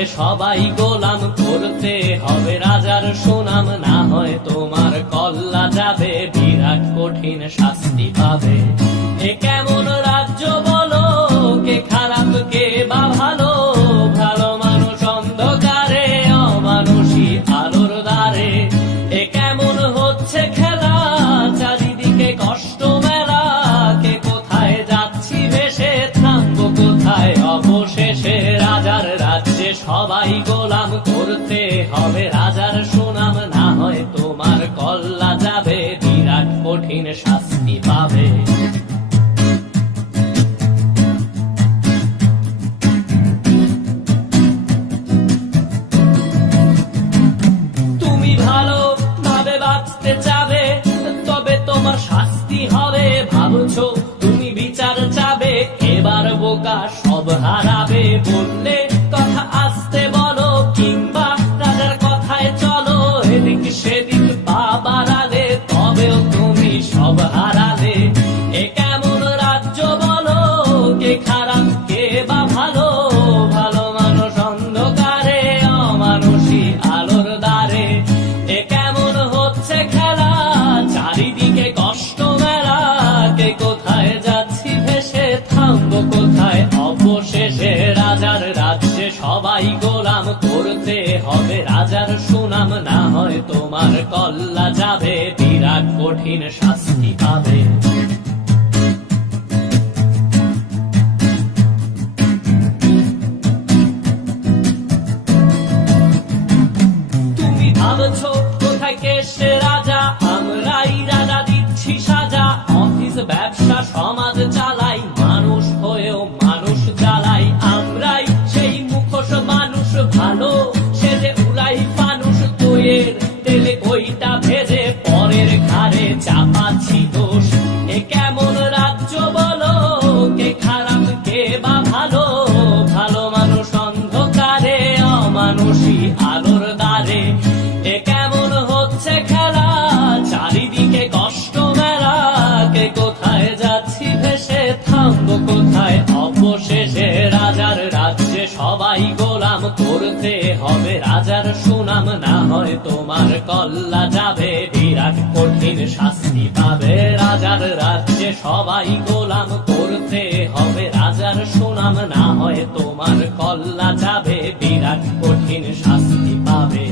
রাজ্যে সবাই গোলাম, করতে হবে রাজার সুনাম, না হয় তোমার কল্লা যাবে, বিরাট কঠিন শাস্তি পাবে। এ কেমন রাজ্য বলো, কে খারাপ কে বা ভালো, ভালো মানুষ অন্ধকারে, অমানুষী আলোর দ্বারে। এ কেমন হচ্ছে খেলা, চারিদিকে কষ্ট মেলা, কে কোথায় যাচ্ছি ভেসে, থামবো কোথায় অবশেষে। রাজার রাজ্যে সবাই গোলাম, করতে হবে রাজার সুনাম, না হয় তোমার কল্লা যাবে, বিরাট কঠিন শাস্তি পাবে। তুমি ভালো ভাবে বাঁচতে চাবে, তবে তোমার শাস্তি হবে। ভাবছো তুমি বিচার চাবে, এবার বোকা সব হারাবে। বললে কথা আসতে বলো, কিংবা রাজার কথায় চলো, এদিক সেদিক পা বাড়ালে, তবেও তুমি সব হারালে। এ কেমন রাজ্য বলো, কে খারাপ কে বা ভালো, ভালো মানুষ অন্ধকারে, অমানুষী আলোর দ্বারে। এ কেমন হচ্ছে খেলা, চারিদিকে কষ্ট মেলা, কে কোথায় যাচ্ছি ভেসে, থামবো কোথায় অবশেষে। রাজার রাজ্যে সবাই গোলাম, করতে হবে রাজার সুনাম, না হয় তোমার কল্লা যাবে, বিরাট কঠিন শাস্তি পাবে। তুমি ভাবছো কোথায় কে সে রাজা, আমরাই রাজা দিচ্ছি সাজা। অফিস ব্যবসা সমাজ চালাই, মানুষ হয়েও মানুষ জ্বালাই। আমরাই সেই মুখোশ মানুষ ভালো, সে যে উড়াই ফানুষ দইয়ের তেলে, ওইটা ভেজে পরের ঘাড়ে চাপাচ্ছি দোষ। এ কেমন রাজ্য বলো, কে খারাপ কে বা ভালো, ভালো মানুষ অন্ধকারে, অমানুষী আলোর দ্বারে। এ কেমন হচ্ছে খেলা, চারিদিকে কষ্ট মেলা, কে কোথায় যাচ্ছি ভেসে, থামবো কোথায় অবশেষে। রাজার রাজ্যে সবাই গোলাম, করতে হবে রাজার সুনাম, না হয় তোমার কল্লা যাবে, বিরাট কঠিন শাস্তি পাবে। রাজার রাজ্যে সবাই গোলাম, করতে হবে রাজার সুনাম, না হয় তোমার কল্লা যাবে, বিরাট কঠিন শাস্তি পাবে।